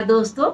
दोस्तों,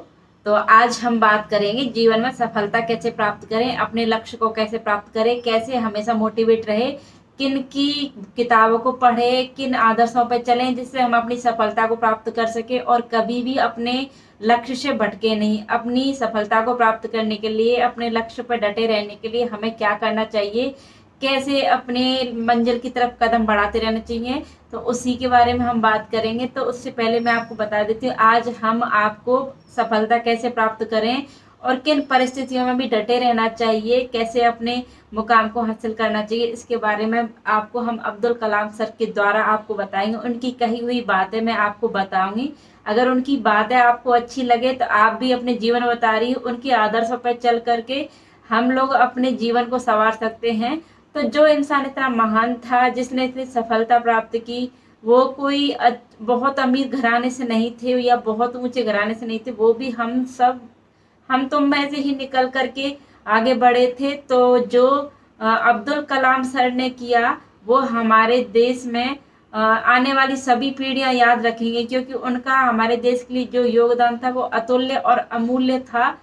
तो आज हम बात करेंगे जीवन में सफलता कैसे प्राप्त करें, अपने लक्ष्य को कैसे प्राप्त करें, कैसे हमेशा मोटिवेट रहे, किन की किताबों को पढ़े, किन आदर्शों पर चलें जिससे हम अपनी सफलता को प्राप्त कर सके और कभी भी अपने लक्ष्य से भटके नहीं। अपनी सफलता को प्राप्त करने के लिए, अपने लक्ष्य पर डटे रहने के लिए हमें क्या करना चाहिए, कैसे अपने मंजिल की तरफ कदम बढ़ाते रहना चाहिए, तो उसी के बारे में हम बात करेंगे। तो उससे पहले मैं आपको बता देती हूँ आज हम आपको सफलता कैसे प्राप्त करें और किन परिस्थितियों में भी डटे रहना चाहिए, कैसे अपने मुकाम को हासिल करना चाहिए, इसके बारे में आपको हम अब्दुल कलाम सर के द्वारा आपको बताएंगे। उनकी कही हुई बातें मैं आपको बताऊंगी। अगर उनकी बातें आपको अच्छी लगे तो आप भी अपने जीवन में बता रही उनके आदर्शों पर चल करके हम लोग अपने जीवन को संवार सकते हैं। तो जो इंसान इतना महान था, जिसने इतनी सफलता प्राप्त की, वो कोई बहुत अमीर घराने से नहीं थे या बहुत ऊंचे घराने से नहीं थे, वो भी हम तुम में से ही निकल करके आगे बढ़े थे। तो जो अब्दुल कलाम सर ने किया वो हमारे देश में आने वाली सभी पीढ़ियां याद रखेंगी, क्योंकि उनका हमारे देश के लिए जो योगदान था वो अतुल्य और अमूल्य था।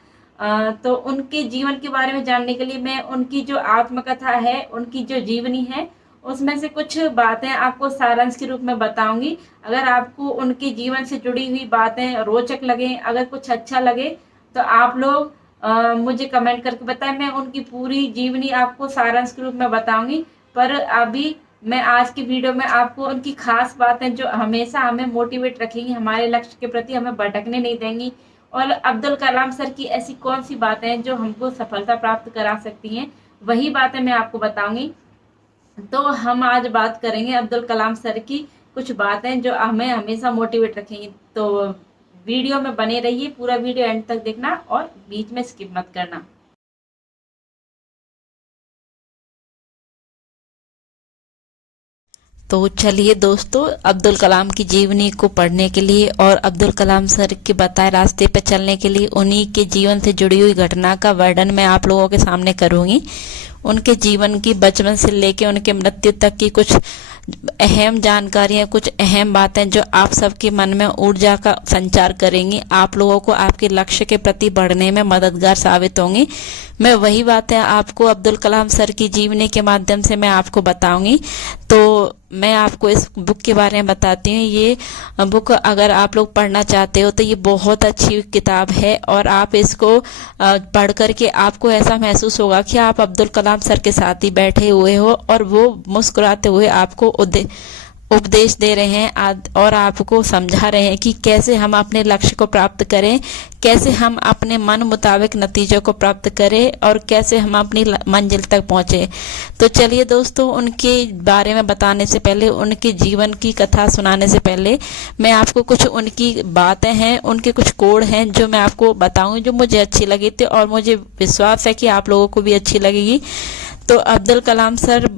तो उनके जीवन के बारे में जानने के लिए मैं उनकी जो आत्मकथा है, उनकी जो जीवनी है, उसमें से कुछ बातें आपको सारांश के रूप में बताऊंगी। अगर आपको उनके जीवन से जुड़ी हुई बातें रोचक लगे, अगर कुछ अच्छा लगे, तो आप लोग मुझे कमेंट करके बताएं। मैं उनकी पूरी जीवनी आपको सारांश के रूप में बताऊंगी, पर अभी मैं आज की वीडियो में आपको उनकी खास बातें जो हमेशा हमें मोटिवेट रखेंगी, हमारे लक्ष्य के प्रति हमें भटकने नहीं देंगी, और अब्दुल कलाम सर की ऐसी कौन सी बातें हैं जो हमको सफलता प्राप्त करा सकती हैं, वही बातें मैं आपको बताऊंगी। तो हम आज बात करेंगे अब्दुल कलाम सर की कुछ बातें जो हमें हमेशा मोटिवेट रखेंगी। तो वीडियो में बने रहिए, पूरा वीडियो एंड तक देखना और बीच में स्किप मत करना। तो चलिए दोस्तों, अब्दुल कलाम की जीवनी को पढ़ने के लिए और अब्दुल कलाम सर के बताए रास्ते पर चलने के लिए उन्हीं के जीवन से जुड़ी हुई घटना का वर्णन मैं आप लोगों के सामने करूंगी। उनके जीवन की बचपन से लेकर उनके मृत्यु तक की कुछ अहम जानकारियां, कुछ अहम बातें जो आप सबके मन में ऊर्जा का संचार करेंगी, आप लोगों को आपके लक्ष्य के प्रति बढ़ने में मददगार साबित होंगी। मैं वही बातें आपको अब्दुल कलाम सर की जीवनी के माध्यम से मैं आपको बताऊंगी। तो मैं आपको इस बुक के बारे में बताती हूँ। ये बुक अगर आप लोग पढ़ना चाहते हो तो ये बहुत अच्छी किताब है, और आप इसको पढ़ करके आपको ऐसा महसूस होगा कि आप अब्दुल कलाम सर के साथ ही बैठे हुए हो और वो मुस्कुराते हुए आपको उपदेश दे रहे हैं और आपको समझा रहे हैं कि कैसे हम अपने लक्ष्य को प्राप्त करें, कैसे हम अपने मन मुताबिक नतीजों को प्राप्त करें और कैसे हम अपनी मंजिल तक पहुंचे। तो चलिए दोस्तों, उनके बारे में बताने से पहले, उनके जीवन की कथा सुनाने से पहले मैं आपको कुछ उनकी बातें हैं, उनके कुछ कोड हैं जो मैं आपको बताऊंगी, जो मुझे अच्छी लगी थी और मुझे विश्वास है कि आप लोगों को भी अच्छी लगेगी। तो अब्दुल कलाम सर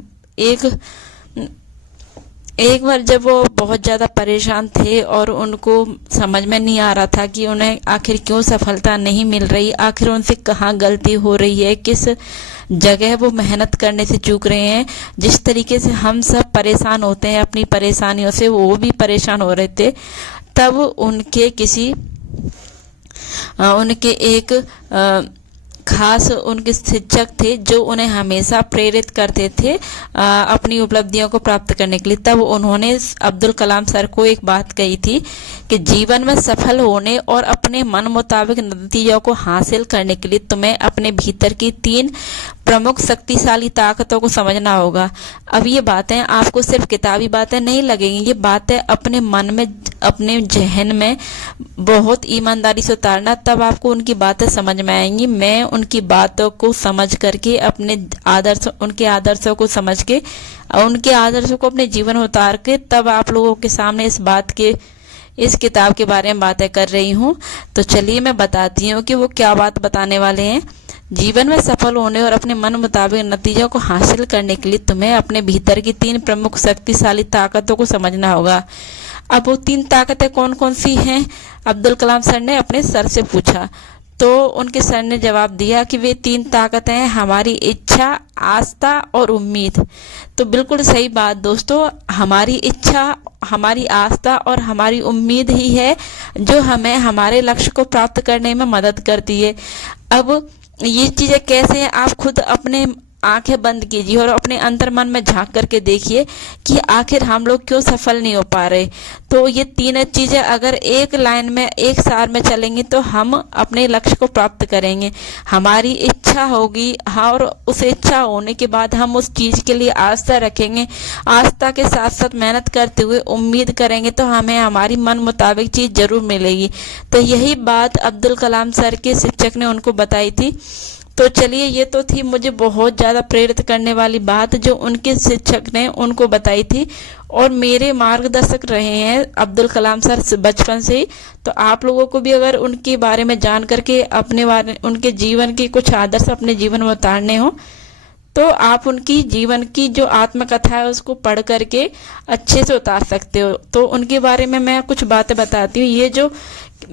एक बार जब वो बहुत ज़्यादा परेशान थे और उनको समझ में नहीं आ रहा था कि उन्हें आखिर क्यों सफलता नहीं मिल रही, आखिर उनसे कहाँ गलती हो रही है, किस जगह वो मेहनत करने से चूक रहे हैं। जिस तरीके से हम सब परेशान होते हैं अपनी परेशानियों से, वो भी परेशान हो रहे थे। तब उनके एक खास उनके शिक्षक थे जो उन्हें हमेशा प्रेरित करते थे अपनी उपलब्धियों को प्राप्त करने के लिए। तब उन्होंने अब्दुल कलाम सर को एक बात कही थी कि जीवन में सफल होने और अपने मन मुताबिक नतीजों को हासिल करने के लिए तुम्हें अपने भीतर की 3 प्रमुख शक्तिशाली ताकतों को समझना होगा। अब ये बातें आपको सिर्फ किताबी बातें नहीं लगेंगी, ये बातें अपने मन में, अपने जहन में बहुत ईमानदारी से उतारना, तब आपको उनकी बातें समझ में आएंगी। मैं उनकी बातों को समझ करके उनके आदर्शों को समझ के और उनके आदर्शों को अपने जीवन में उतार के तब आप लोगों के सामने इस किताब के बारे में बातें कर रही हूँ। तो चलिए मैं बताती हूँ कि वो क्या बात बताने वाले हैं। जीवन में सफल होने और अपने मन मुताबिक नतीजों को हासिल करने के लिए तुम्हें अपने भीतर की 3 प्रमुख शक्तिशाली ताकतों को समझना होगा। अब वो 3 ताकतें कौन कौन सी हैं, अब्दुल कलाम सर ने अपने सर से पूछा। तो उनके सर ने जवाब दिया कि वे 3 ताकतें हैं, हमारी इच्छा, आस्था और उम्मीद। तो बिल्कुल सही बात दोस्तों, हमारी इच्छा, हमारी आस्था और हमारी उम्मीद ही है जो हमें हमारे लक्ष्य को प्राप्त करने में मदद करती है। अब ये चीज़ें कैसे हैं, आप खुद अपने आंखें बंद कीजिए और अपने अंतर मन में झांक करके देखिए कि आखिर हम लोग क्यों सफल नहीं हो पा रहे। तो ये 3 चीज़ें अगर एक लाइन में, एक सार में चलेंगी तो हम अपने लक्ष्य को प्राप्त करेंगे। हमारी इच्छा होगी, हाँ, और उस इच्छा होने के बाद हम उस चीज़ के लिए आस्था रखेंगे, आस्था के साथ साथ मेहनत करते हुए उम्मीद करेंगे तो हमें हमारी मन मुताबिक चीज़ जरूर मिलेगी। तो यही बात अब्दुल कलाम सर के शिक्षक ने उनको बताई थी। तो चलिए, ये तो थी मुझे बहुत ज़्यादा प्रेरित करने वाली बात जो उनके शिक्षक ने उनको बताई थी, और मेरे मार्गदर्शक रहे हैं अब्दुल कलाम सर बचपन से ही। तो आप लोगों को भी अगर उनके बारे में जान करके अपने बारे, उनके जीवन के कुछ आदर्श अपने जीवन में उतारने हो तो आप उनकी जीवन की जो आत्मकथा है उसको पढ़ करके अच्छे से उतार सकते हो। तो उनके बारे में मैं कुछ बातें बताती हूँ। ये जो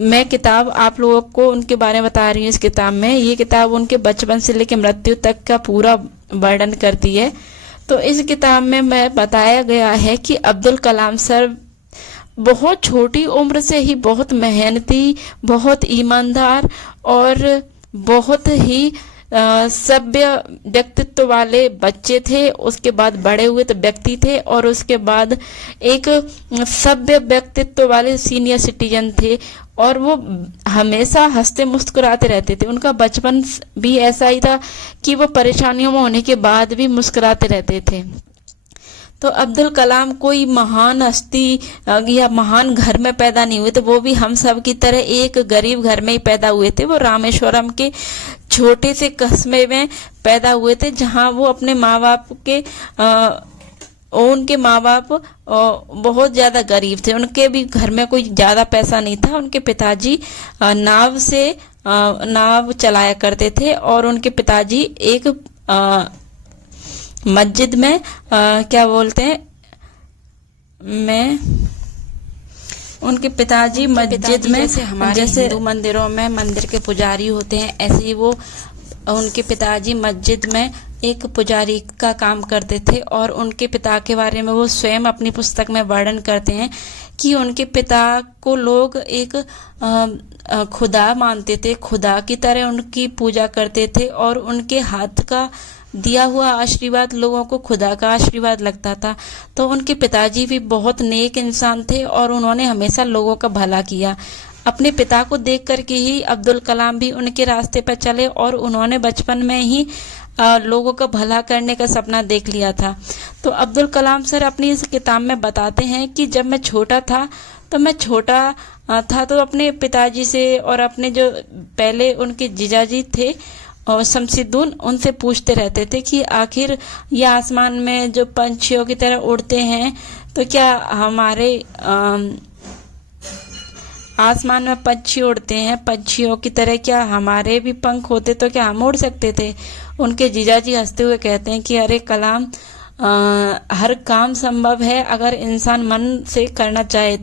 मैं किताब आप लोगों को उनके बारे में बता रही हूँ, इस किताब में, ये किताब उनके बचपन से लेकर मृत्यु तक का पूरा वर्णन करती है। तो इस किताब में मैं बताया गया है कि अब्दुल कलाम सर बहुत छोटी उम्र से ही बहुत मेहनती, बहुत ईमानदार और बहुत ही सभ्य व्यक्तित्व वाले बच्चे थे। उसके बाद बड़े हुए तो व्यक्ति थे, और उसके बाद एक सभ्य व्यक्तित्व वाले सीनियर सिटीजन थे, और वो हमेशा हंसते मुस्कुराते रहते थे। उनका बचपन भी ऐसा ही था कि वो परेशानियों में होने के बाद भी मुस्कुराते रहते थे। तो अब्दुल कलाम कोई महान हस्ती या महान घर में पैदा नहीं हुए थे, वो भी हम सब की तरह एक गरीब घर में ही पैदा हुए थे। वो रामेश्वरम के छोटे से कस्बे में पैदा हुए थे, जहाँ वो अपने माँ बाप के उनके माँ बाप बहुत ज़्यादा गरीब थे। उनके भी घर में कोई ज़्यादा पैसा नहीं था। उनके पिताजी नाव चलाया करते थे, और उनके पिताजी एक मस्जिद में क्या बोलते हैं, उनके पिताजी मस्जिद में, जैसे हिंदू मंदिरों में मंदिर के पुजारी होते हैं, ऐसे ही वो उनके पिताजी मस्जिद में एक पुजारी का काम करते थे। और उनके पिता के बारे में वो स्वयं अपनी पुस्तक में वर्णन करते हैं कि उनके पिता को लोग एक खुदा मानते थे, खुदा की तरह उनकी पूजा करते थे, और उनके हाथ का दिया हुआ आशीर्वाद लोगों को खुदा का आशीर्वाद लगता था। तो उनके पिताजी भी बहुत नेक इंसान थे, और उन्होंने हमेशा लोगों का भला किया। अपने पिता को देख करके ही अब्दुल कलाम भी उनके रास्ते पर चले, और उन्होंने बचपन में ही लोगों का भला करने का सपना देख लिया था। तो अब्दुल कलाम सर अपनी इस किताब में बताते हैं कि जब मैं छोटा था तो अपने पिताजी से, और अपने जो पहले उनके जीजाजी थे और शमसिद्दीन, उनसे पूछते रहते थे कि आखिर ये आसमान में जो पंछियों की तरह उड़ते हैं, तो क्या हमारे आसमान में पंछी उड़ते हैं, पंछियों की तरह क्या हमारे भी पंख होते तो क्या हम उड़ सकते थे? उनके जीजाजी हंसते हुए कहते हैं कि अरे कलाम, हर काम संभव है अगर इंसान मन से करना चाहे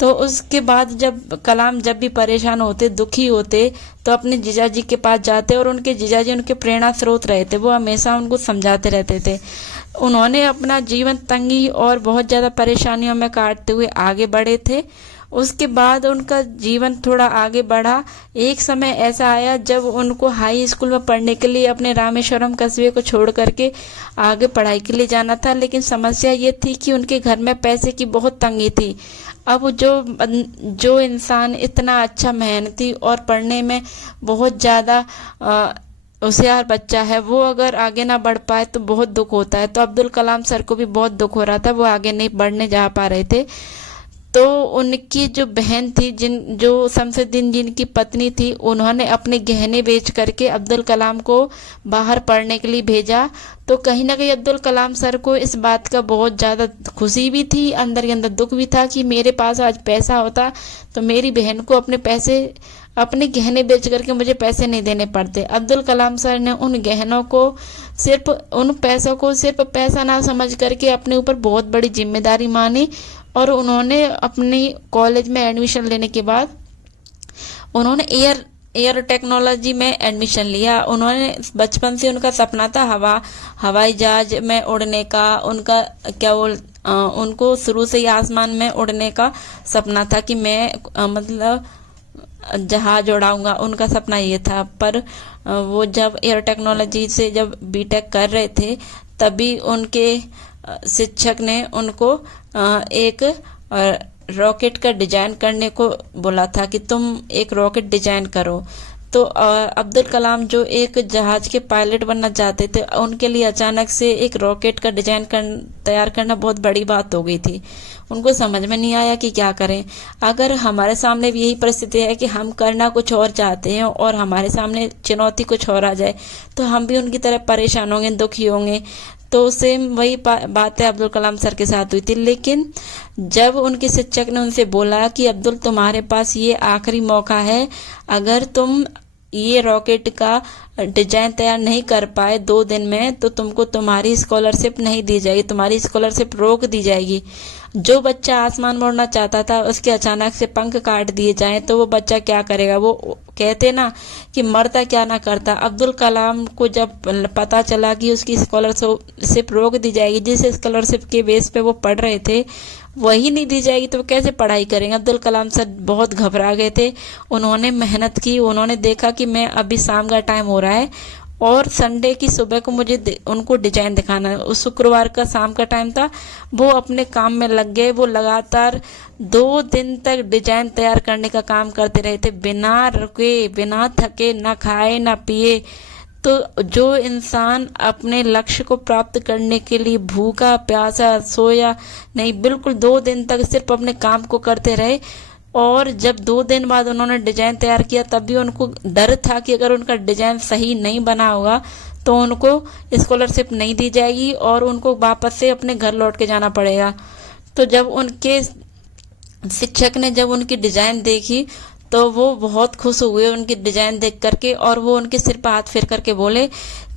तो उसके बाद जब कलाम जब भी परेशान होते, दुखी होते, तो अपने जीजाजी के पास जाते, और उनके जीजाजी उनके प्रेरणा स्रोत रहे थे। वो हमेशा उनको समझाते रहते थे। उन्होंने अपना जीवन तंगी और बहुत ज़्यादा परेशानियों में काटते हुए आगे बढ़े थे। उसके बाद उनका जीवन थोड़ा आगे बढ़ा। एक समय ऐसा आया जब उनको हाई स्कूल में पढ़ने के लिए अपने रामेश्वरम कस्बे को छोड़ करके आगे पढ़ाई के लिए जाना था, लेकिन समस्या ये थी कि उनके घर में पैसे की बहुत तंगी थी। अब जो इंसान इतना अच्छा मेहनती और पढ़ने में बहुत ज़्यादा होशियार बच्चा है, वो अगर आगे ना बढ़ पाए तो बहुत दुख होता है। तो अब्दुल कलाम सर को भी बहुत दुख हो रहा था, वो आगे नहीं बढ़ने जा पा रहे थे। तो उनकी जो बहन थी, जो शमसुद्दीन जिनकी पत्नी थी, उन्होंने अपने गहने बेच करके अब्दुल कलाम को बाहर पढ़ने के लिए भेजा। तो कहीं ना कहीं अब्दुल कलाम सर को इस बात का बहुत ज़्यादा खुशी भी थी, अंदर ही अंदर दुख भी था कि मेरे पास आज पैसा होता तो मेरी बहन को अपने गहने बेच करके मुझे पैसे नहीं देने पड़ते। अब्दुल कलाम सर ने उन पैसों को सिर्फ पैसा ना समझ करके अपने ऊपर बहुत बड़ी जिम्मेदारी मानी, और उन्होंने अपनी कॉलेज में एडमिशन लेने के बाद उन्होंने एयर टेक्नोलॉजी में एडमिशन लिया। उन्होंने बचपन से उनका सपना था हवाई जहाज में उड़ने का। उनका उनको शुरू से ही आसमान में उड़ने का सपना था कि मैं मतलब जहाज उड़ाऊंगा, उनका सपना ये था। पर वो जब एयर टेक्नोलॉजी से जब बीटेक कर रहे थे तभी उनके शिक्षक ने उनको एक रॉकेट का डिजाइन करने को बोला था कि तुम एक रॉकेट डिजाइन करो। तो अब्दुल कलाम जो एक जहाज के पायलट बनना चाहते थे, उनके लिए अचानक से एक रॉकेट का डिजाइन तैयार करना बहुत बड़ी बात हो गई थी। उनको समझ में नहीं आया कि क्या करें। अगर हमारे सामने भी यही परिस्थिति है कि हम करना कुछ और चाहते हैं और हमारे सामने चुनौती कुछ और आ जाए तो हम भी उनकी तरह परेशान होंगे, दुखी होंगे। तो सेम वही बात है अब्दुल कलाम सर के साथ हुई थी। लेकिन जब उनके शिक्षक ने उनसे बोला कि अब्दुल तुम्हारे पास ये आखिरी मौका है, अगर तुम ये रॉकेट का डिजाइन तैयार नहीं कर पाए 2 दिन में तो तुमको तुम्हारी स्कॉलरशिप नहीं दी जाएगी, तुम्हारी स्कॉलरशिप रोक दी जाएगी। जो बच्चा आसमान में उड़ना चाहता था उसके अचानक से पंख काट दिए जाएं तो वो बच्चा क्या करेगा? वो कहते ना कि मरता क्या ना करता। अब्दुल कलाम को जब पता चला कि उसकी स्कॉलरशिप रोक दी जाएगी, जिस स्कॉलरशिप के बेस पे वो पढ़ रहे थे वही नहीं दी जाएगी, तो वो कैसे पढ़ाई करेंगे? अब्दुल कलाम सर बहुत घबरा गए थे। उन्होंने मेहनत की, उन्होंने देखा कि मैं अभी शाम का टाइम हो रहा है और संडे की सुबह को मुझे उनको डिजाइन दिखाना है। उस शुक्रवार का शाम का टाइम था, वो अपने काम में लग गए। वो लगातार 2 दिन तक डिजाइन तैयार करने का काम करते रहे थे, बिना रुके, बिना थके, ना खाए ना पिए। तो जो इंसान अपने लक्ष्य को प्राप्त करने के लिए भूखा प्यासा सोया नहीं, बिल्कुल 2 दिन तक सिर्फ अपने काम को करते रहे। और जब 2 दिन बाद उन्होंने डिजाइन तैयार किया तब भी उनको डर था कि अगर उनका डिजाइन सही नहीं बना होगा तो उनको स्कॉलरशिप नहीं दी जाएगी और उनको वापस से अपने घर लौट के जाना पड़ेगा। तो जब उनके शिक्षक ने जब उनकी डिजाइन देखी तो वो बहुत खुश हुए उनकी डिजाइन देख करके, और वो उनके सिर पर हाथ फेर करके बोले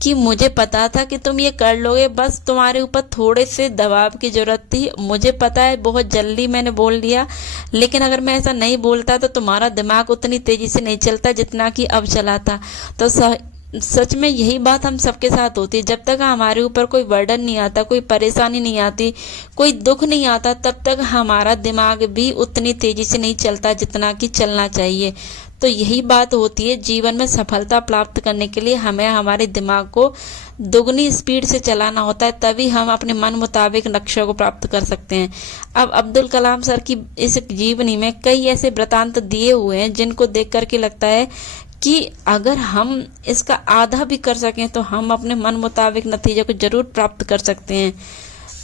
कि मुझे पता था कि तुम ये कर लोगे, बस तुम्हारे ऊपर थोड़े से दबाव की जरूरत थी। मुझे पता है बहुत जल्दी मैंने बोल दिया, लेकिन अगर मैं ऐसा नहीं बोलता तो तुम्हारा दिमाग उतनी तेजी से नहीं चलता जितना कि अब चला था। तो सच में यही बात हम सबके साथ होती है। जब तक हमारे ऊपर कोई बर्डन नहीं आता, कोई परेशानी नहीं आती, कोई दुख नहीं आता, तब तक हमारा दिमाग भी उतनी तेजी से नहीं चलता जितना कि चलना चाहिए। तो यही बात होती है, जीवन में सफलता प्राप्त करने के लिए हमें हमारे दिमाग को दुगनी स्पीड से चलाना होता है, तभी हम अपने मन मुताबिक लक्ष्यों को प्राप्त कर सकते हैं। अब अब्दुल कलाम सर की इस जीवनी में कई ऐसे वृतांत दिए हुए हैं जिनको देख करके लगता है कि अगर हम इसका आधा भी कर सकें तो हम अपने मन मुताबिक नतीजे को जरूर प्राप्त कर सकते हैं।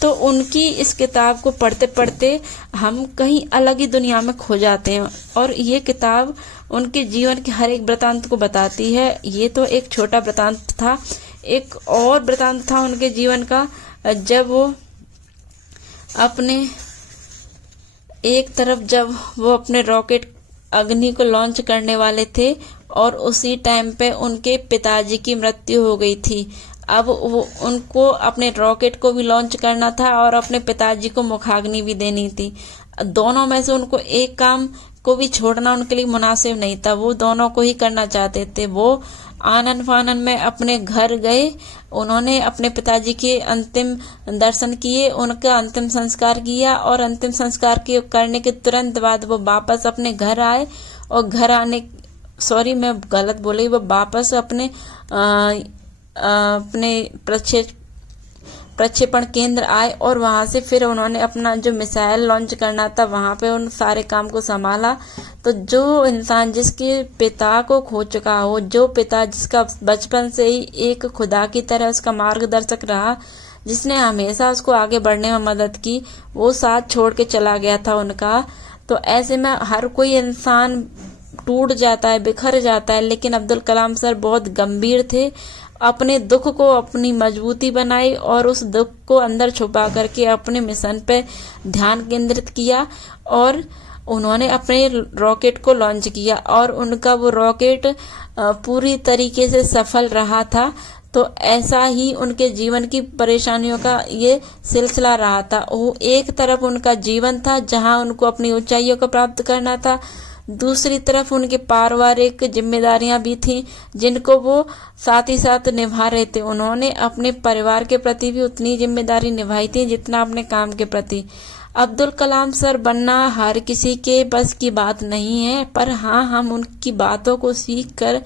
तो उनकी इस किताब को पढ़ते पढ़ते हम कहीं अलग ही दुनिया में खो जाते हैं, और ये किताब उनके जीवन के हर एक वृतांत को बताती है। ये तो एक छोटा वृतांत था, एक और वृतांत था उनके जीवन का, जब वो अपने एक तरफ जब वो अपने रॉकेट अग्नि को लॉन्च करने वाले थे और उसी टाइम पे उनके पिताजी की मृत्यु हो गई थी। अब वो उनको अपने रॉकेट को भी लॉन्च करना था और अपने पिताजी को मुखाग्नि भी देनी थी। दोनों में से उनको एक काम को भी छोड़ना उनके लिए मुनासिब नहीं था, वो दोनों को ही करना चाहते थे। वो आनन फानन में अपने घर गए, उन्होंने अपने पिताजी के अंतिम दर्शन किए, उनका अंतिम संस्कार किया, और अंतिम संस्कार के करने के तुरंत बाद वो वापस अपने घर आए। और घर आने मैं गलत बोली, वो वापस अपने प्रक्षेपण केंद्र आए और वहां से फिर उन्होंने अपना जो मिसाइल लॉन्च करना था वहां पे उन सारे काम को संभाला। तो जो इंसान जिसके पिता को खो चुका हो, जो पिता जिसका बचपन से ही एक खुदा की तरह उसका मार्गदर्शक रहा, जिसने हमेशा उसको आगे बढ़ने में मदद की, वो साथ छोड़ के चला गया था उनका। तो ऐसे में हर कोई इंसान टूट जाता है, बिखर जाता है, लेकिन अब्दुल कलाम सर बहुत गंभीर थे। अपने दुख को अपनी मजबूती बनाई और उस दुख को अंदर छुपा करके अपने मिशन पे ध्यान केंद्रित किया और उन्होंने अपने रॉकेट को लॉन्च किया, और उनका वो रॉकेट पूरी तरीके से सफल रहा था। तो ऐसा ही उनके जीवन की परेशानियों का ये सिलसिला रहा था। वो एक तरफ उनका जीवन था जहां उनको अपनी ऊंचाइयों को प्राप्त करना था, दूसरी तरफ उनके पारिवारिक जिम्मेदारियां भी थीं जिनको वो साथ ही साथ निभा रहे थे। उन्होंने अपने परिवार के प्रति भी उतनी जिम्मेदारी निभाई थी जितना अपने काम के प्रति। अब्दुल कलाम सर बनना हर किसी के बस की बात नहीं है, पर हाँ, हम उनकी बातों को सीख कर,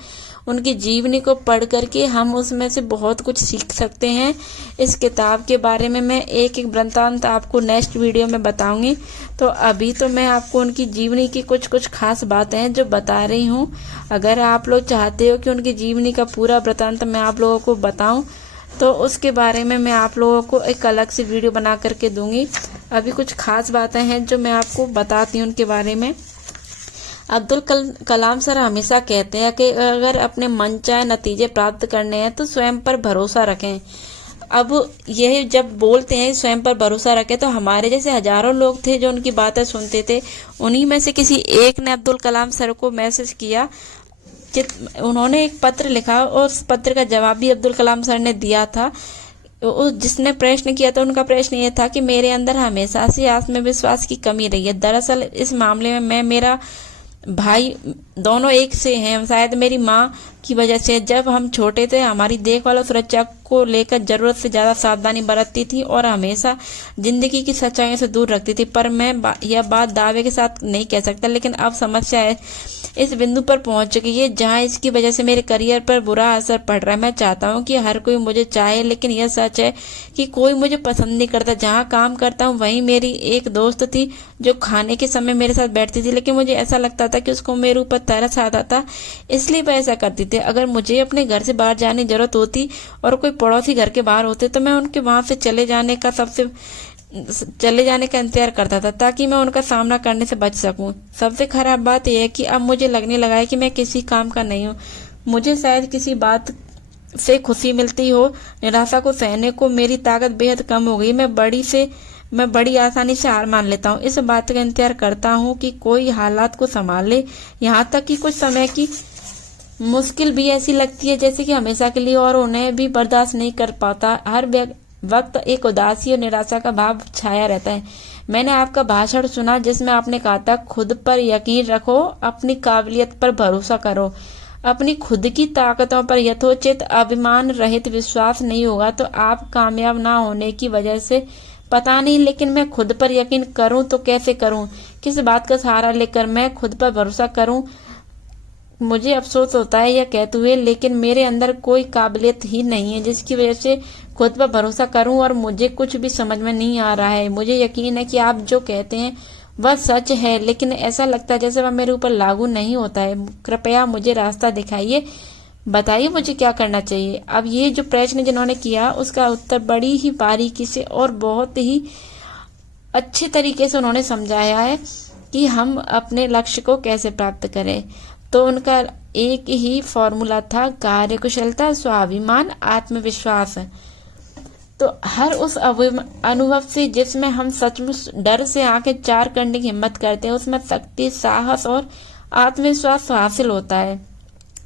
उनकी जीवनी को पढ़ करके हम उसमें से बहुत कुछ सीख सकते हैं। इस किताब के बारे में मैं एक एक वृत्तांत आपको नेक्स्ट वीडियो में बताऊंगी। तो अभी तो मैं आपको उनकी जीवनी की कुछ कुछ खास बातें हैं जो बता रही हूँ। अगर आप लोग चाहते हो कि उनकी जीवनी का पूरा वृत्तांत मैं आप लोगों को बताऊं, तो उसके बारे में मैं आप लोगों को एक अलग से वीडियो बना करके दूंगी। अभी कुछ खास बातें हैं जो मैं आपको बताती हूँ उनके बारे में। अब्दुल कलाम सर हमेशा कहते हैं कि अगर अपने मन चाहे नतीजे प्राप्त करने हैं तो स्वयं पर भरोसा रखें। अब यह जब बोलते हैं स्वयं पर भरोसा रखें, तो हमारे जैसे हजारों लोग थे जो उनकी बातें सुनते थे। उन्हीं में से किसी एक ने अब्दुल कलाम सर को मैसेज किया, उन्होंने एक पत्र लिखा और उस पत्र का जवाब भी अब्दुल कलाम सर ने दिया था। जिसने प्रश्न किया था उनका प्रश्न ये था कि मेरे अंदर हमेशा से आत्मविश्वास की कमी रही है। दरअसल इस मामले में मैं, मेरा भाई दोनों एक से हैं। शायद मेरी माँ की वजह से जब हम छोटे थे हमारी देखभाल और सुरक्षा को लेकर जरूरत से ज्यादा सावधानी बरतती थी और हमेशा जिंदगी की सच्चाइयों से दूर रखती थी। पर मैं यह बात दावे के साथ नहीं कह सकता, लेकिन अब समस्या है इस बिंदु पर पहुंच चुकी है जहां इसकी वजह से मेरे करियर पर बुरा असर पड़ रहा है। मैं चाहता हूं कि हर कोई मुझे चाहे, लेकिन यह सच है कि कोई मुझे पसंद नहीं करता। जहां काम करता हूं वहीं मेरी एक दोस्त थी जो खाने के समय मेरे साथ बैठती थी, लेकिन मुझे ऐसा लगता था कि उसको मेरे ऊपर तरस आता था, इसलिए वह ऐसा करती थी। अगर मुझे अपने घर से बाहर जाने की जरूरत होती और कोई पड़ोसी घर के बाहर होते तो मैं उनके वहां से चले जाने का इंतजार करता था ताकि मैं उनका सामना करने से बच सकूं। सबसे खराब बात यह है कि अब मुझे लगने लगा है कि मैं किसी काम का नहीं हूं। मुझे शायद किसी बात से खुशी मिलती हो, निराशा को सहने को मेरी ताकत बेहद कम हो गई। मैं बड़ी आसानी से हार मान लेता हूँ। इस बात का इंतजार करता हूँ कि कोई हालात को संभाल ले, यहाँ तक कि कुछ समय की मुश्किल भी ऐसी लगती है जैसे कि हमेशा के लिए, और उन्हें भी बर्दाश्त नहीं कर पाता। हर वक्त एक उदासी और निराशा का भाव छाया रहता है। मैंने आपका भाषण सुना जिसमें आपने कहा था, खुद पर यकीन रखो, अपनी काबिलियत पर भरोसा करो। अपनी खुद की ताकतों पर यथोचित अभिमान रहित विश्वास नहीं होगा तो आप कामयाब ना होने की वजह से पता नहीं, लेकिन मैं खुद पर यकीन करूं तो कैसे करूं, किस बात का सहारा लेकर मैं खुद पर भरोसा करूं। मुझे अफसोस होता है यह कहते हुए, लेकिन मेरे अंदर कोई काबिलियत ही नहीं है जिसकी वजह से खुद पर भरोसा करूं और मुझे कुछ भी समझ में नहीं आ रहा है। मुझे यकीन है कि आप जो कहते हैं वह सच है, लेकिन ऐसा लगता है जैसे वह मेरे ऊपर लागू नहीं होता है। कृपया मुझे रास्ता दिखाइए, बताइए मुझे क्या करना चाहिए। अब ये जो प्रश्न जिन्होंने किया उसका उत्तर बड़ी ही बारीकी से और बहुत ही अच्छे तरीके से उन्होंने समझाया है कि हम अपने लक्ष्य को कैसे प्राप्त करें। तो उनका एक ही फॉर्मूला था, कार्यकुशलता, स्वाभिमान, आत्मविश्वास। तो हर उस अनुभव से जिसमें हम सचमुच डर से आंखें चार करने की हिम्मत करते हैं, उसमें शक्ति, साहस और आत्मविश्वास हासिल होता है।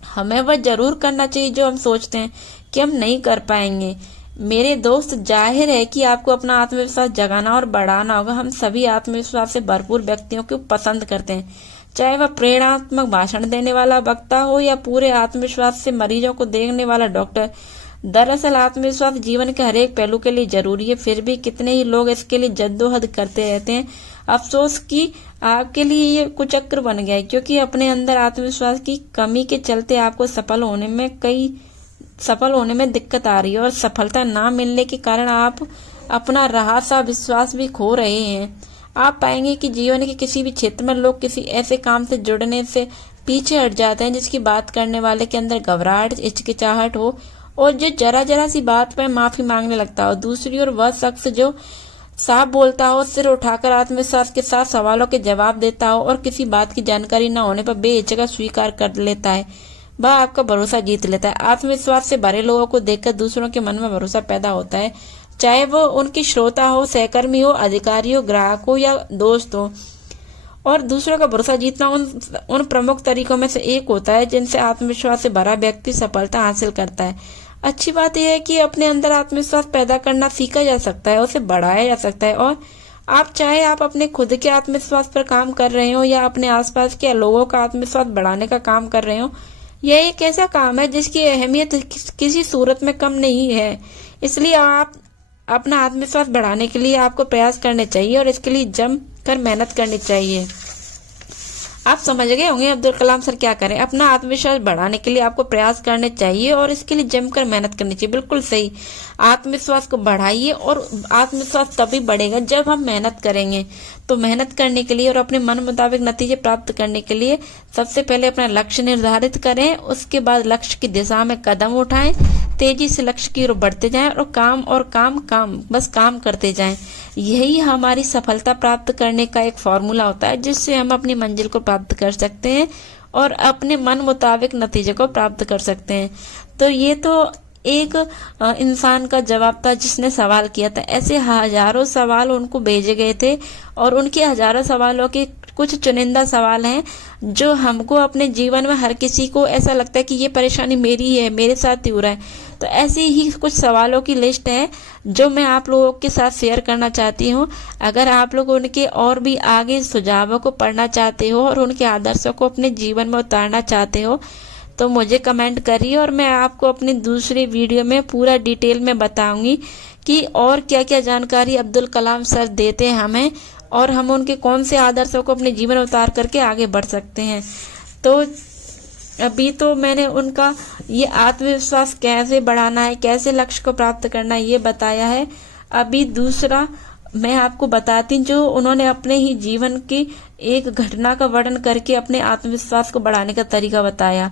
हमें वह जरूर करना चाहिए जो हम सोचते हैं कि हम नहीं कर पाएंगे। मेरे दोस्त, जाहिर है कि आपको अपना आत्मविश्वास जगाना और बढ़ाना होगा। हम सभी आत्मविश्वास से भरपूर व्यक्तियों को पसंद करते हैं, चाहे वह प्रेरणात्मक भाषण देने वाला वक्ता हो या पूरे आत्मविश्वास से मरीजों को देखने वाला डॉक्टर। दरअसल आत्मविश्वास जीवन के हर एक पहलू के लिए जरूरी है, फिर भी कितने ही लोग इसके लिए जद्दोजहद करते रहते हैं। अफसोस कि आपके लिए ये कुचक्र बन गया है, क्योंकि अपने अंदर आत्मविश्वास की कमी के चलते आपको सफल होने में दिक्कत आ रही है और सफलता ना मिलने के कारण आप अपना रहा सा विश्वास भी खो रहे हैं। आप पाएंगे कि जीवन के किसी भी क्षेत्र में लोग किसी ऐसे काम से जुड़ने से पीछे हट जाते हैं जिसकी बात करने वाले के अंदर घबराहट, हिचकिचाहट हो और जो जरा सी बात पर माफी मांगने लगता हो। दूसरी ओर वह शख्स जो साफ बोलता हो, सिर उठाकर आत्मविश्वास के साथ सवालों के जवाब देता हो और किसी बात की जानकारी न होने पर बेहिचक स्वीकार कर लेता है, वह आपका भरोसा जीत लेता है। आत्मविश्वास से भरे लोगों को देखकर दूसरों के मन में भरोसा पैदा होता है, चाहे वो उनकी श्रोता हो, सहकर्मी हो, अधिकारी हो, ग्राहक हो या दोस्त हो। और दूसरों का भरोसा जीतना उन प्रमुख तरीकों में से एक होता है जिनसे आत्मविश्वास से भरा व्यक्ति सफलता हासिल करता है। अच्छी बात यह है कि अपने अंदर आत्मविश्वास पैदा करना सीखा जा सकता है, उसे बढ़ाया जा सकता है और आप चाहे आप अपने खुद के आत्मविश्वास पर काम कर रहे हो या अपने आसपास के लोगों का आत्मविश्वास बढ़ाने का काम कर रहे हो, यह एक ऐसा काम है जिसकी अहमियत किसी सूरत में कम नहीं है। इसलिए आप अपना आत्मविश्वास बढ़ाने के लिए आपको प्रयास करने चाहिए और इसके लिए जम कर मेहनत करनी चाहिए। आप समझ गए होंगे अब्दुल कलाम सर क्या करें। अपना आत्मविश्वास बढ़ाने के लिए आपको प्रयास करने चाहिए और इसके लिए जमकर मेहनत करनी चाहिए। बिल्कुल सही। आत्मविश्वास को बढ़ाइए और आत्मविश्वास तभी बढ़ेगा जब हम मेहनत करेंगे। तो मेहनत करने के लिए और अपने मन मुताबिक नतीजे प्राप्त करने के लिए सबसे पहले अपना लक्ष्य निर्धारित करें, उसके बाद लक्ष्य की दिशा में कदम उठाएं, तेजी से लक्ष्य की ओर बढ़ते जाएं और काम बस काम करते जाएं। यही हमारी सफलता प्राप्त करने का एक फॉर्मूला होता है जिससे हम अपनी मंजिल को प्राप्त कर सकते हैं और अपने मन मुताबिक नतीजे को प्राप्त कर सकते हैं। तो ये तो एक इंसान का जवाब था जिसने सवाल किया था। ऐसे हजारों सवाल उनको भेजे गए थे और उनके हजारों सवालों के कुछ चुनिंदा सवाल हैं जो हमको अपने जीवन में हर किसी को ऐसा लगता है कि ये परेशानी मेरी है, मेरे साथ ही हो रहा है। तो ऐसी ही कुछ सवालों की लिस्ट है जो मैं आप लोगों के साथ शेयर करना चाहती हूँ। अगर आप लोग उनके और भी आगे सुझावों को पढ़ना चाहते हो और उनके आदर्शों को अपने जीवन में उतारना चाहते हो तो मुझे कमेंट करिए और मैं आपको अपनी दूसरी वीडियो में पूरा डिटेल में बताऊंगी कि और क्या क्या जानकारी अब्दुल कलाम सर देते हैं हमें और हम उनके कौन से आदर्शों को अपने जीवन में उतार करके आगे बढ़ सकते हैं। तो अभी तो मैंने उनका ये आत्मविश्वास कैसे बढ़ाना है, कैसे लक्ष्य को प्राप्त करना है, ये बताया है। अभी दूसरा मैं आपको बताती हूँ जो उन्होंने अपने ही जीवन की एक घटना का वर्णन करके अपने आत्मविश्वास को बढ़ाने का तरीका बताया।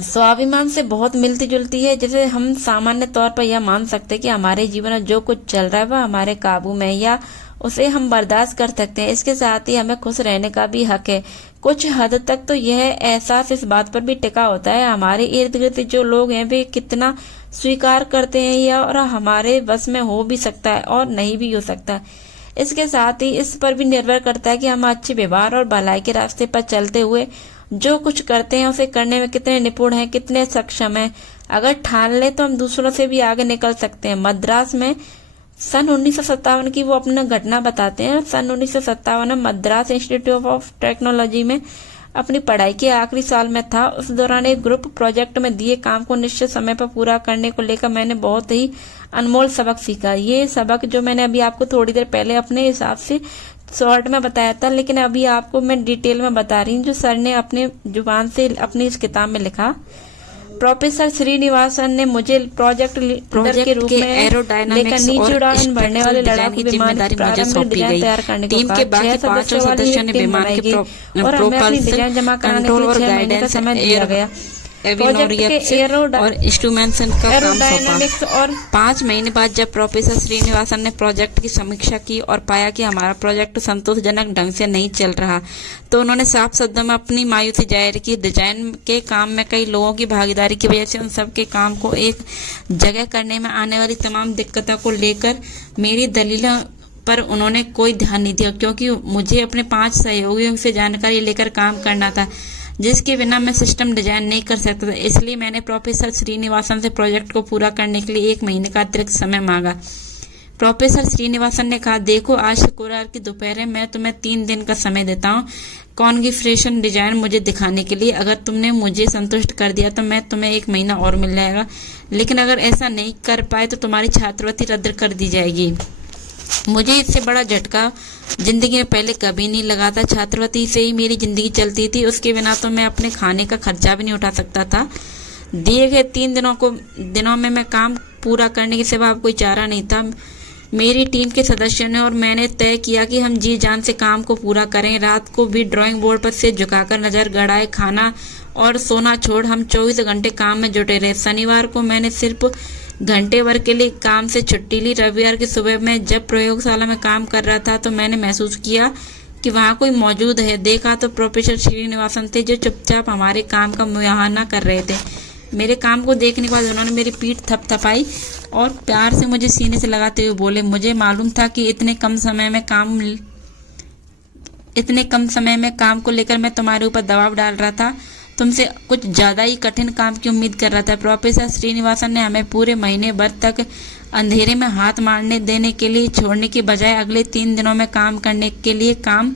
स्वाभिमान से बहुत मिलती जुलती है। जैसे हम सामान्य तौर पर यह मान सकते हैं कि हमारे जीवन में जो कुछ चल रहा है वह हमारे काबू में या उसे हम बर्दाश्त कर सकते हैं। इसके साथ ही हमें खुश रहने का भी हक है। कुछ हद तक तो यह एहसास इस बात पर भी टिका होता है हमारे इर्द गिर्द जो लोग हैं वे कितना स्वीकार करते हैं या और हमारे बस में हो भी सकता है और नहीं भी हो सकता। इसके साथ ही इस पर भी निर्भर करता है कि हम अच्छे व्यवहार और भलाई के रास्ते पर चलते हुए जो कुछ करते हैं उसे करने में कितने निपुण हैं, कितने सक्षम हैं। अगर ठान ले तो हम दूसरों से भी आगे निकल सकते हैं। मद्रास में सन 1957 की वो अपना घटना बताते हैं। सन 1957 में मद्रास इंस्टीट्यूट ऑफ टेक्नोलॉजी में अपनी पढ़ाई के आखिरी साल में था। उस दौरान एक ग्रुप प्रोजेक्ट में दिए काम को निश्चित समय पर पूरा करने को लेकर मैंने बहुत ही अनमोल सबक सीखा। ये सबक जो मैंने अभी आपको थोड़ी देर पहले अपने हिसाब से शॉर्ट में बताया था, लेकिन अभी आपको मैं डिटेल में बता रही हूँ जो सर ने अपने जुबान से अपनी इस किताब में लिखा। प्रोफेसर श्रीनिवासन ने मुझे प्रोजेक्ट लीडर के रूप में लेकर नीचे उड़ान भरने वाले लड़ाकू विमान की प्रारंभिक डिजाइन तैयार करने को कहा। 6 सदस्यों वाली एक टीम बनाई गई और हमें अपनी डिजाइन जमा कराने के लिए 6 महीने का समय दिया गया। प्रोजेक्ट के और इंस्ट्रूमेंट्स का काम एरोडायनामिक्स और 5 महीने बाद जब प्रोफेसर श्रीनिवासन ने प्रोजेक्ट की समीक्षा की और पाया कि हमारा प्रोजेक्ट संतोषजनक ढंग से नहीं चल रहा तो उन्होंने साफ शब्दों में अपनी मायूसी जाहिर की। डिजाइन के काम में कई लोगों की भागीदारी की वजह से उन सब के काम को एक जगह करने में आने वाली तमाम दिक्कतों को लेकर मेरी दलीलों पर उन्होंने कोई ध्यान नहीं दिया, क्योंकि मुझे अपने 5 सहयोगियों से जानकारी लेकर काम करना था जिसके बिना मैं सिस्टम डिजाइन नहीं कर सकता था। इसलिए मैंने प्रोफेसर श्रीनिवासन से प्रोजेक्ट को पूरा करने के लिए 1 महीने का अतिरिक्त समय मांगा। प्रोफेसर श्रीनिवासन ने कहा, देखो आज शुक्रवार की दोपहर मैं तुम्हें 3 दिन का समय देता हूँ कॉन्फ़िगरेशन डिजाइन मुझे दिखाने के लिए। अगर तुमने मुझे संतुष्ट कर दिया तो मैं तुम्हें 1 महीना और मिल जाएगा, लेकिन अगर ऐसा नहीं कर पाए तो तुम्हारी छात्रवृत्ति रद्द कर दी जाएगी। मुझे इससे बड़ा झटका जिंदगी में पहले कभी नहीं लगा था। छात्रवृत्ति से ही मेरी जिंदगी चलती थी, उसके बिना तो मैं अपने खाने का खर्चा भी नहीं उठा सकता था। दिए गए 3 दिनों में मैं काम पूरा करने के सिवा कोई चारा नहीं था। मेरी टीम के सदस्यों ने और मैंने तय किया कि हम जी जान से काम को पूरा करें। रात को भी ड्राइंग बोर्ड पर सिर झुकाकर नजर गड़ाए खाना और सोना छोड़ हम 24 घंटे काम में जुटे रहे। शनिवार को मैंने सिर्फ घंटे भर के लिए काम से छुट्टी ली। रविवार की सुबह में जब प्रयोगशाला में काम कर रहा था तो मैंने महसूस किया कि वहाँ कोई मौजूद है। देखा तो प्रोफेसर श्रीनिवासन थे जो चुपचाप हमारे काम का मुआयना कर रहे थे। मेरे काम को देखने के बाद उन्होंने मेरी पीठ थपथपाई और प्यार से मुझे सीने से लगाते हुए बोले, मुझे मालूम था कि इतने कम समय में काम को लेकर मैं तुम्हारे ऊपर दबाव डाल रहा था। तुमसे कुछ ज्यादा ही कठिन काम की उम्मीद कर रहा था। प्रोफेसर श्रीनिवासन ने हमें पूरे महीने भर तक अंधेरे में हाथ मारने देने के लिए छोड़ने की बजाय अगले 3 दिनों में काम करने के लिए काम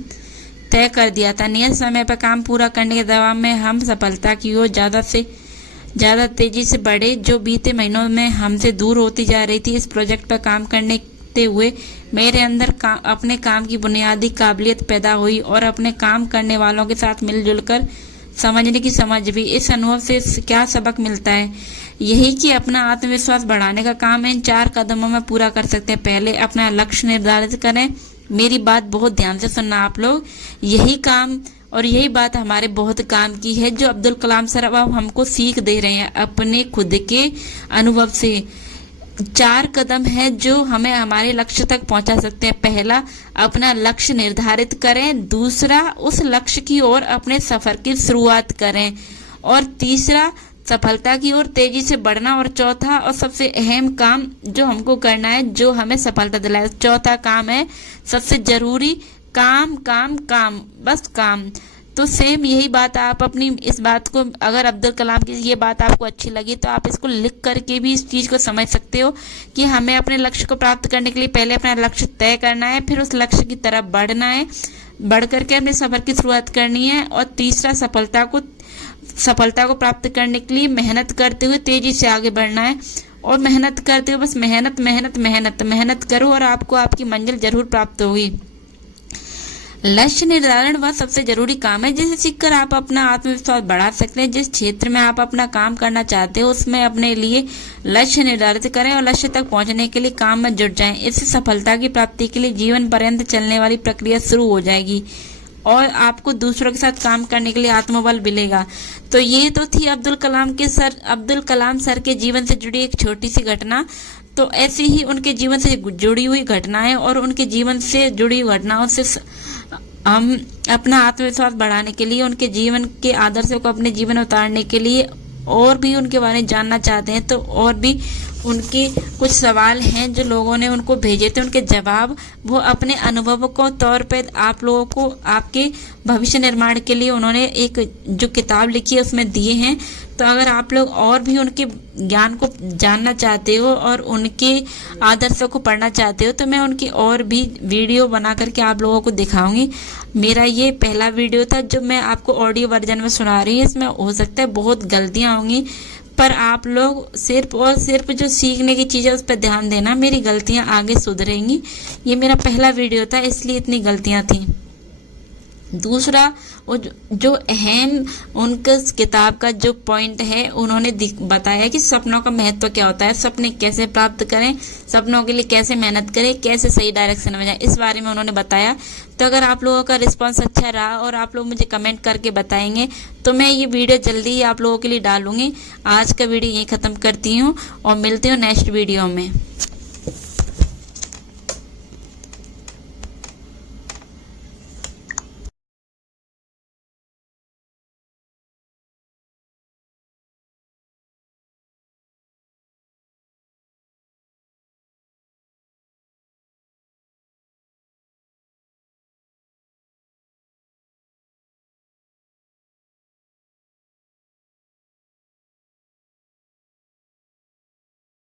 तय कर दिया था। नियत समय पर काम पूरा करने के दबाव में हम सफलता की ओर ज़्यादा से ज़्यादा तेजी से बढ़े, जो बीते महीनों में हमसे दूर होती जा रही थी। इस प्रोजेक्ट पर काम करते हुए मेरे अंदर अपने काम की बुनियादी काबिलियत पैदा हुई और अपने काम करने वालों के साथ मिलजुल कर समझने की समझ भी। इस अनुभव से क्या सबक मिलता है? यही कि अपना आत्मविश्वास बढ़ाने का काम इन 4 कदमों में पूरा कर सकते हैं। पहले, अपना लक्ष्य निर्धारित करें। मेरी बात बहुत ध्यान से सुनना आप लोग। यही काम और यही बात हमारे बहुत काम की है, जो अब्दुल कलाम सर अब हमको सीख दे रहे हैं अपने खुद के अनुभव से। 4 कदम है जो हमें हमारे लक्ष्य तक पहुंचा सकते हैं। पहला, अपना लक्ष्य निर्धारित करें। दूसरा, उस लक्ष्य की ओर अपने सफर की शुरुआत करें। और तीसरा, सफलता की ओर तेजी से बढ़ना। और चौथा और सबसे अहम काम जो हमको करना है, जो हमें सफलता दिलाए, चौथा काम है सबसे जरूरी, काम काम काम, बस काम। तो सेम यही बात आप अपनी इस बात को, अगर अब्दुल कलाम की ये बात आपको अच्छी लगी तो आप इसको लिख करके भी इस चीज़ को समझ सकते हो कि हमें अपने लक्ष्य को प्राप्त करने के लिए पहले अपना लक्ष्य तय करना है, फिर उस लक्ष्य की तरफ बढ़ना है, बढ़ करके अपने सफर की शुरुआत करनी है। और तीसरा, सफलता को प्राप्त करने के लिए मेहनत करते हुए तेजी से आगे बढ़ना है। और मेहनत करते हुए बस मेहनत मेहनत मेहनत मेहनत करो और आपको आपकी मंजिल जरूर प्राप्त होगी। लक्ष्य निर्धारण वह सबसे जरूरी काम है जिसे सीखकर आप अपना आत्मविश्वास बढ़ा सकते हैं। जिस क्षेत्र में आप अपना काम करना चाहते हो उसमें अपने लिए लक्ष्य निर्धारित करें और लक्ष्य तक पहुंचने के लिए काम में जुट जाएं। इससे सफलता की प्राप्ति के लिए जीवन पर्यंत चलने वाली प्रक्रिया शुरू हो जाएगी और आपको दूसरों के साथ काम करने के लिए आत्मबल मिलेगा। तो ये तो थी अब्दुल कलाम सर के जीवन से जुड़ी एक छोटी सी घटना। तो ऐसी ही उनके जीवन से जुड़ी हुई घटनाएं और उनके जीवन से जुड़ी घटनाओं से हम अपना आत्मविश्वास बढ़ाने के लिए, उनके जीवन के आदर्शों को अपने जीवन में उतारने के लिए और भी उनके बारे में जानना चाहते हैं। तो और भी उनके कुछ सवाल हैं जो लोगों ने उनको भेजे थे, उनके जवाब वो अपने अनुभवों को तौर पे आप लोगों को आपके भविष्य निर्माण के लिए उन्होंने एक जो किताब लिखी है उसमें दिए हैं। तो अगर आप लोग और भी उनके ज्ञान को जानना चाहते हो और उनके आदर्शों को पढ़ना चाहते हो तो मैं उनकी और भी वीडियो बना करके आप लोगों को दिखाऊंगी। मेरा ये पहला वीडियो था जो मैं आपको ऑडियो वर्जन में सुना रही हूँ। इसमें हो सकता है बहुत गलतियाँ होंगी, पर आप लोग सिर्फ और सिर्फ जो सीखने की चीज़ है उस पर ध्यान देना। मेरी गलतियाँ आगे सुधरेंगी। ये मेरा पहला वीडियो था इसलिए इतनी गलतियाँ थी। दूसरा, वो जो अहम उनके किताब का जो पॉइंट है उन्होंने बताया कि सपनों का महत्व क्या होता है, सपने कैसे प्राप्त करें, सपनों के लिए कैसे मेहनत करें, कैसे सही डायरेक्शन में जाएं, इस बारे में उन्होंने बताया। तो अगर आप लोगों का रिस्पांस अच्छा रहा और आप लोग मुझे कमेंट करके बताएंगे तो मैं ये वीडियो जल्दी ही आप लोगों के लिए डालूंगी। आज का वीडियो यहीं ख़त्म करती हूँ और मिलती हूँ नेक्स्ट वीडियो में।